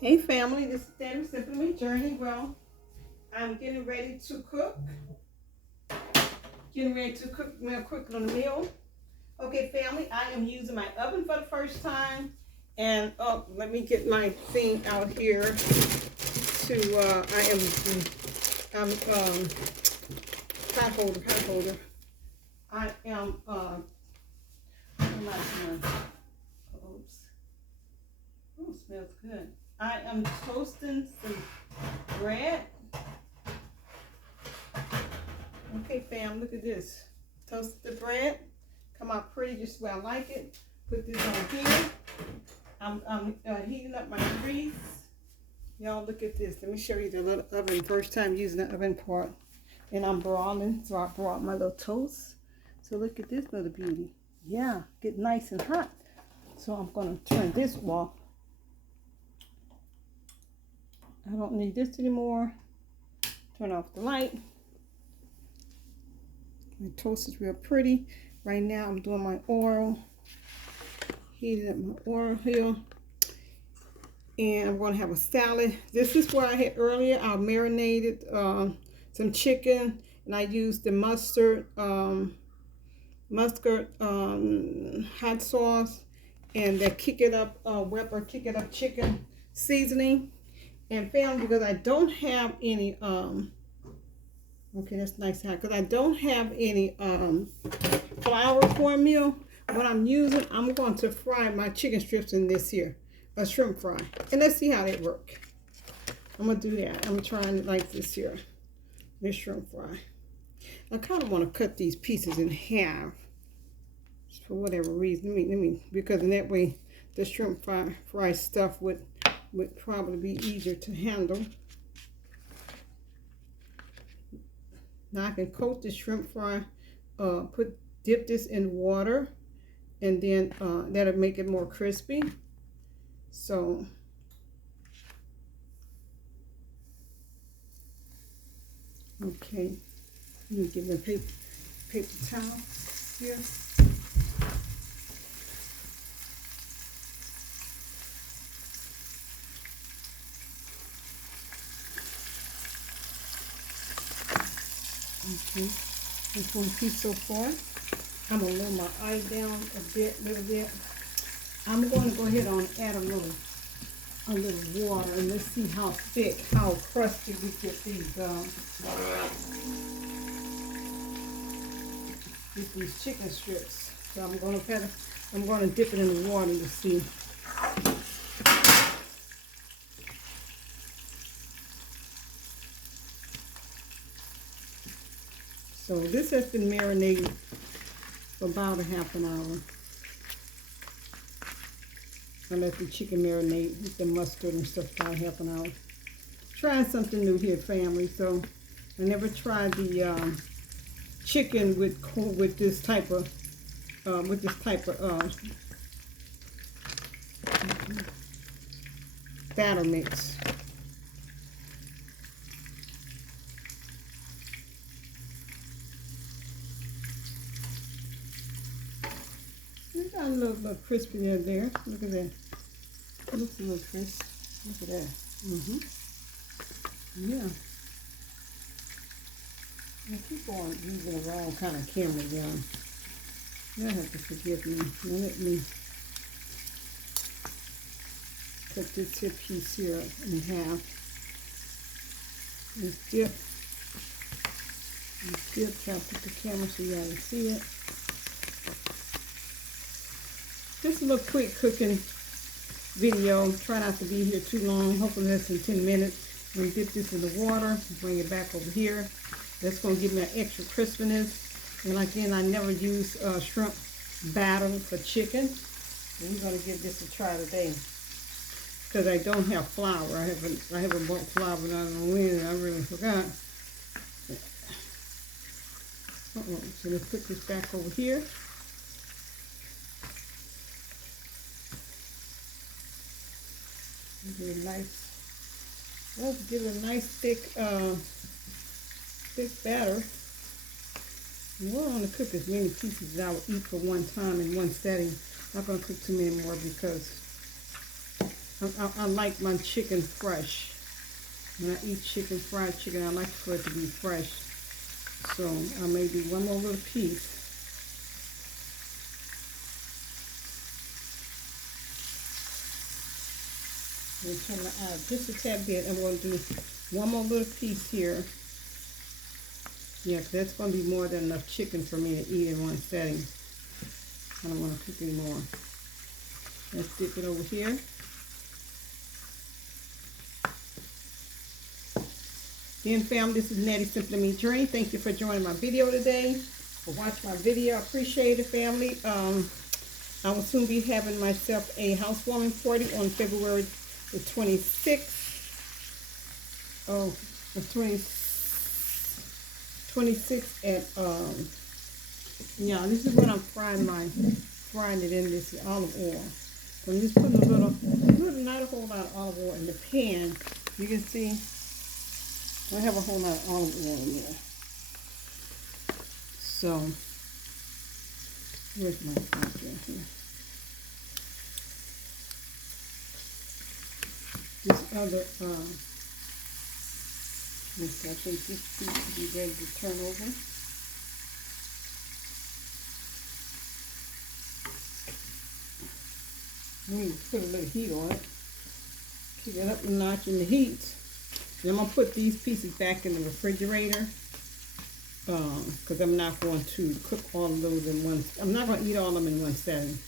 Hey family, this is Debbie Simply Me Journey. Well, I'm getting ready to cook. Getting ready to cook real quick on the meal. Okay, family, I am using my oven for the first time. And let me get my thing out here to I'm hot holder. I am what am I doing? Oops. Oh, smells good. I am toasting some bread. Okay, fam, look at this. Toast the bread. Come out pretty just where I like it. Put this on here. I'm heating up my grease. Y'all look at this. Let me show you the little oven. First time using the oven part. And I'm broiling, so I brought my little toast. So look at this little beauty. Yeah, get nice and hot. So I'm going to turn this off. I don't need this anymore. Turn off the light. My toast is real pretty. Right now I'm doing my oil. Heating up my oil here. And I'm going to have a salad. This is what I had earlier. I marinated some chicken. And I used the mustard hot sauce. And the kick it up chicken seasoning. And found because I don't have any okay, that's nice because I don't have any flour cornmeal. What I'm using, I'm going to fry my chicken strips in this here, a shrimp fry, and let's see how they work. I'm gonna do that. I'm trying it like this here, this shrimp fry. I kind of want to cut these pieces in half for whatever reason. Let me because in that way the shrimp fry stuff would probably be easier to handle. Now I can coat the shrimp fry, dip this in water, and then that'll make it more crispy. So okay, let me give them paper towel here. Okay, this one piece so far. I'm gonna lower my eye down a little bit. I'm going to go ahead and add a little water, and let's see how thick, how crusty we get these chicken strips. So I'm going to dip it in the water to see. So this has been marinated for about a half an hour. I let the chicken marinate with the mustard and stuff about half an hour. Trying something new here, family. So I never tried the chicken with this type of batter mix. It got a little crispy there. Look at that. It looks a little crisp. Look at that. Yeah. I keep on using the wrong kind of camera, y'all. You'll have to forgive me. Now let me cut this here piece here in half. Let's dip. Try to put the camera so y'all can see it. Just a little quick cooking video. Try not to be here too long. Hopefully less than 10 minutes. I'm going to dip this in the water. Bring it back over here. That's going to give me an extra crispiness. And again, I never use shrimp batter for chicken. And we're going to give this a try today. Because I don't have flour. I haven't bought flour, but I don't know when. I really forgot. So let's put this back over here. Let's give it a nice thick batter. We don't want to cook as many pieces as I would eat for one time in one setting. I'm not going to cook too many more because I like my chicken fresh. When I eat chicken, fried chicken, I like for it to be fresh. So I may do one more little piece. I'm turn my eye just a tad bit. I'm going to do one more little piece here. Yeah, 'cause that's going to be more than enough chicken for me to eat in one setting. I don't want to cook anymore. Let's dip it over here. Then fam, this is Nettie Simply Me Journey. Thank you for joining my video today, for watching my video. I appreciate it, family. I will soon be having myself a housewarming party on February the 26th. Oh, the 26th at, yeah, this is when I'm frying it in this olive oil. So I'm just putting not a whole lot of olive oil in the pan. You can see I have a whole lot of olive oil in there. So, where's my pocket here? This other, I think this piece will be ready to turn over. We need to put a little heat on it. Kick it up a notch in the heat. And I'm going to put these pieces back in the refrigerator because I'm not going to cook all of those in one. I'm not going to eat all of them in one setting.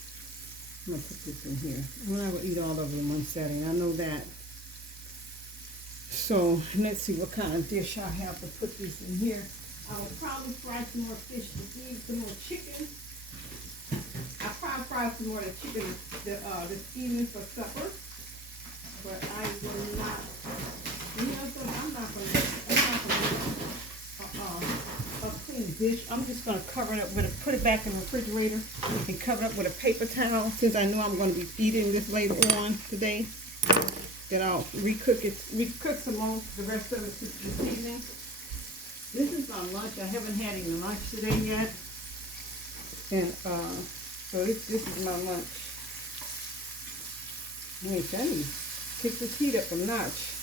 I'm going to put this in here. I'm not going to eat all of them in one setting. I know that. So let's see what kind of dish I have to put this in here. I will probably fry some more fish to eat, some more chicken. I'll probably fry some more of the chicken this evening for supper. But I will not. You know something? I'm not gonna make a clean dish. I'm just gonna cover it up put it back in the refrigerator and cover it up with a paper towel. Since I know I'm gonna be eating this later on today, then I'll recook some more the rest of it this evening. This is my lunch. I haven't had any lunch today yet, and so this is my lunch. I need to kick this heat up a notch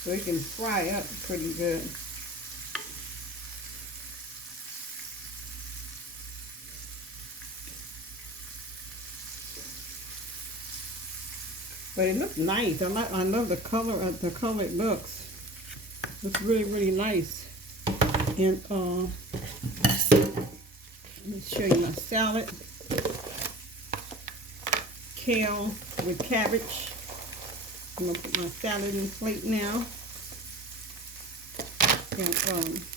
so it can fry up pretty good. But it looks nice. I love the color it looks. Looks really, really nice. And let me show you my salad. Kale with cabbage. I'm gonna put my salad in the plate now. And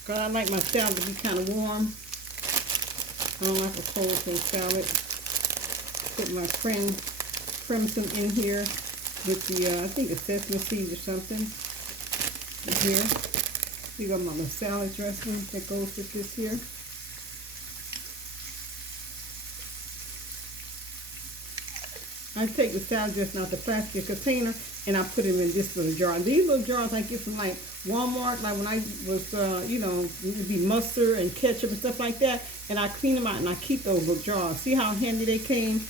cause I like my salad to be kind of warm. I don't like a cold salad. Put my crimson in here with the I think it's sesame seeds or something. In here. You got my little salad dressing that goes with this here. I take the salad dressing out the plastic container and I put them in this little jar. These little jars I get from like Walmart, like when I was, you know, it would be mustard and ketchup and stuff like that. And I clean them out and I keep those little jars. See how handy they came?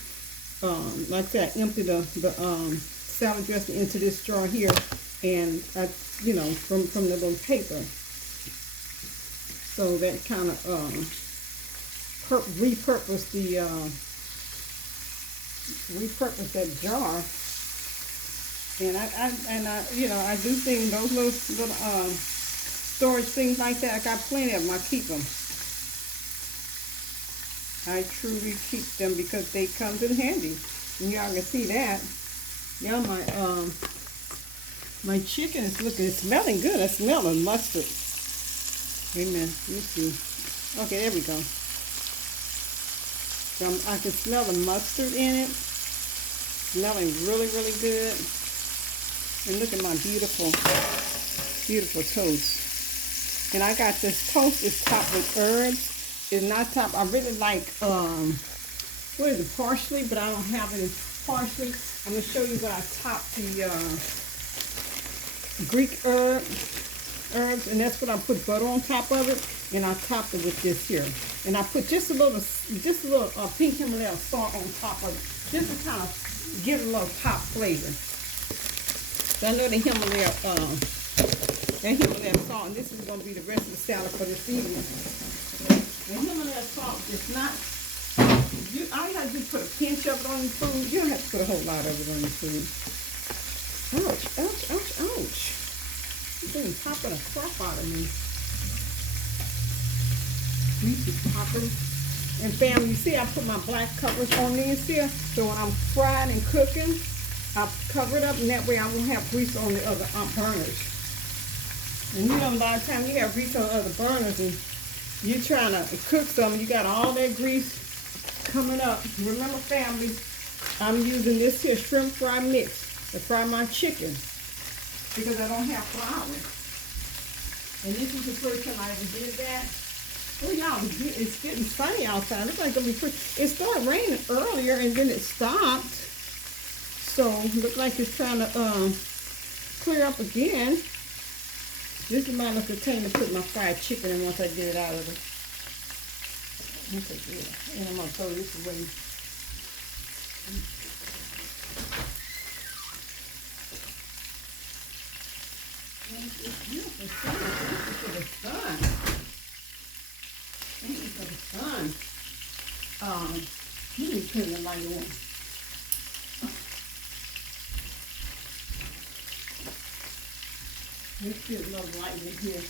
Like I said, I empty the salad dressing into this jar here, and I, you know, from the little paper. So that kind of repurpose that jar. And I you know, I do things, those little storage things like that. I got plenty of them. I keep them. I truly keep them because they come in handy. And y'all can see that. Y'all, my chicken is smelling good. I smell the mustard. Amen. Let me see. Okay, there we go. So I can smell the mustard in it. Smelling really, really good. And look at my beautiful, beautiful toast. And I got this toast is topped with herbs. It's not topped. I really like, what is it, parsley, but I don't have any parsley. I'm going to show you what I topped the Greek herbs, and that's what I put butter on top of it, and I topped it with this here. And I put just a little pink Himalaya salt on top of it, just to kind of give it a little pop flavor. So I know the Himalaya salt, and this is going to be the rest of the salad for this evening. The Himalaya salt is not, all you have to do is put a pinch of it on your food. You don't have to put a whole lot of it on your food. Ouch, ouch, ouch, ouch. This thing popping a crap out of me. Grease is popping. And family, you see I put my black covers on these here. So when I'm frying and cooking, I cover it up, and that way I won't have grease on the other burners. And you know, a lot of times you have grease on other burners and you're trying to cook something, you got all that grease coming up. Remember, family, I'm using this here shrimp fry mix to fry my chicken because I don't have flour. And this is the first time I ever did that. Oh, y'all, it's getting sunny outside. Looks like it's going to be pretty. It started raining earlier and then it stopped. So, look like it's trying to clear up again. This is my little container to put my fried chicken in once I get it out of it. Okay, yeah. And I'm going to throw this away. It's beautiful sun. Thank you for the sun. Thank you for the sun. Let me turn the light on. Let's get a little light in here.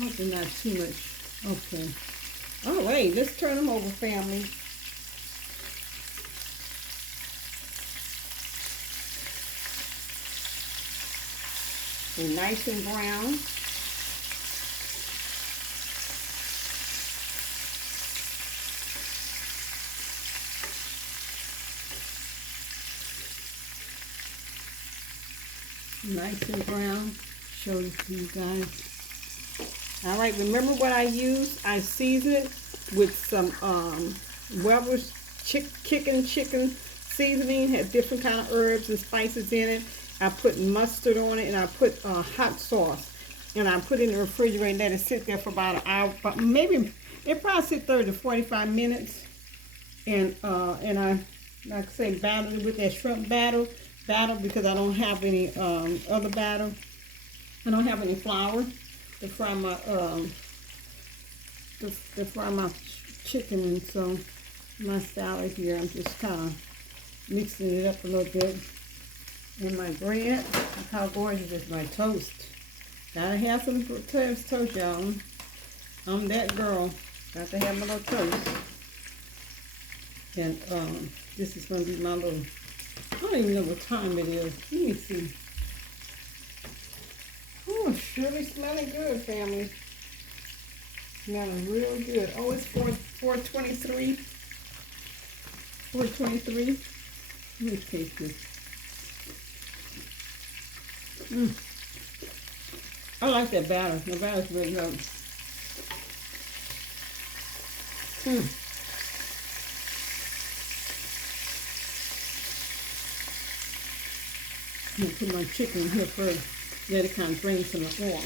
Hopefully not too much. Okay. Oh, wait, let's turn them over, family. They're nice and brown. Nice and brown. Show this to you guys. All right, remember what I used? I seasoned it with some Weber's chicken seasoning. Had different kind of herbs and spices in it. I put mustard on it, and I put hot sauce. And I put it in the refrigerator and let it sit there for about an hour. But maybe it probably sit 30 to 45 minutes. And I, like I say, battered it with that shrimp batter because I don't have any other batter. I don't have any flour to fry my chicken, and so my salad here, I'm just kind of mixing it up a little bit. And my bread, look how gorgeous is my toast. Gotta have some toast, y'all. I'm that girl. Got to have my little toast. And this is gonna be my little. I don't even know what time it is. Let me see. Oh, surely smelling good, family. Smelling real good. Oh, it's 4:23. 4:23. Let me taste this. I like that batter. The batter's really good. I'm going to put my chicken in here first. Let it kind of drain some of the oil.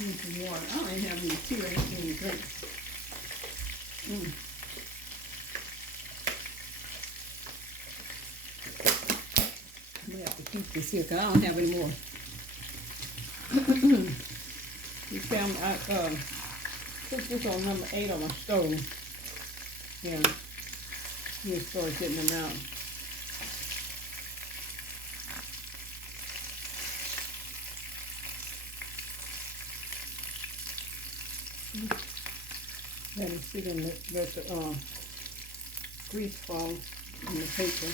Need some water. I don't even have any tea or anything to drink. I'm going to have to keep this here because I don't have any more. You found I put this on number 8 on my stove. Yeah. You start getting them out. Let it sit in let the grease fall in the paper.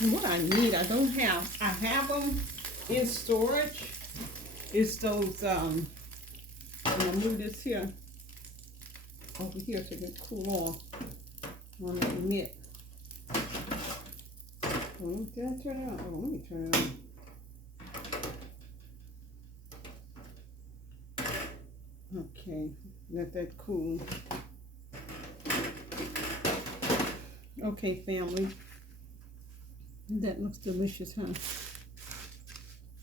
And what I need, I have them in storage. It's those, I'm gonna move this here over here so it can cool off on that mitt. Oh, did I turn it on? Oh, let me turn it on. Okay, let that cool. Okay, family. That looks delicious, huh?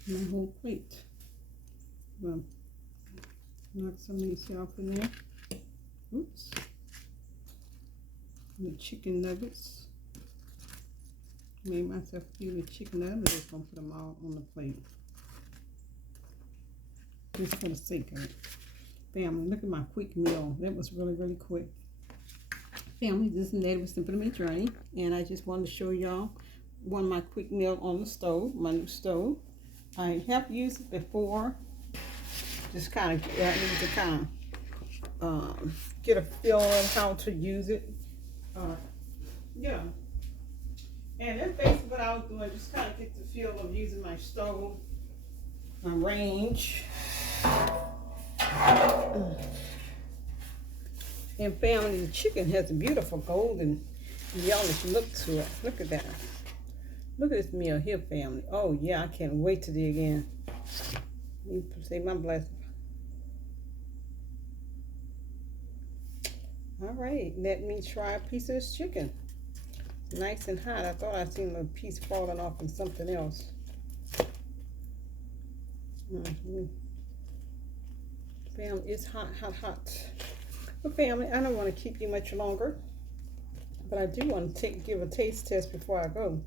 my whole plate. Well, knock some of these off in there. Oops. The chicken nuggets. Made myself a few of the chicken nuggets. I'm just gonna put them all on the plate. Just for the sake of it. Family, look at my quick meal. That was really, really quick. Family, this is Nettie with Simple Me Journey, and I just wanted to show y'all one of my quick meal on the stove, my new stove. I have used it before. Just kind of, I need to kind of get a feel of how to use it. Yeah. And that's basically what I was doing, just kind of get the feel of using my stove, my range. And family, the chicken has a beautiful golden yellowish look to it. Look at that. Look at this meal here, family. Oh yeah, I can't wait to do it again. Let me say my blessing. All right, let me try a piece of this chicken. Nice and hot. I thought I seen a piece falling off in something else. Family, it's hot, hot, hot. But family, I don't want to keep you much longer, but I do want to give a taste test before I go.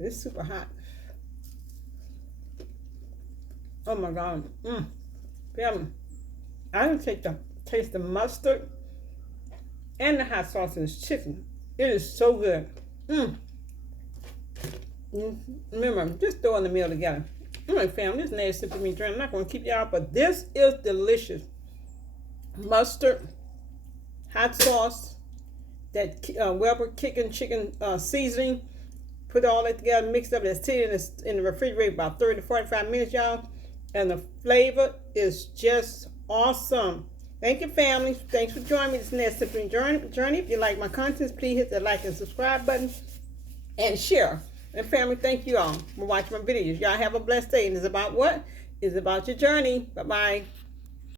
It's super hot. Oh my God. Family, I didn't taste the mustard and the hot sauce in this chicken. It is so good. Remember, just throwing the meal together. All right, family, this is Nettie Simple Me Journey. I'm not going to keep y'all, but this is delicious. Mustard, hot sauce, that Weber chicken seasoning. Put all that together, mix up. That's sitting in the refrigerator about 30 to 45 minutes, y'all. And the flavor is just awesome. Thank you, family. Thanks for joining me. This is Nettie Simple Me Journey. If you like my contents, please hit the like and subscribe button and share. And family, thank you all for watching my videos. Y'all have a blessed day. And it's about what? It's about your journey. Bye-bye.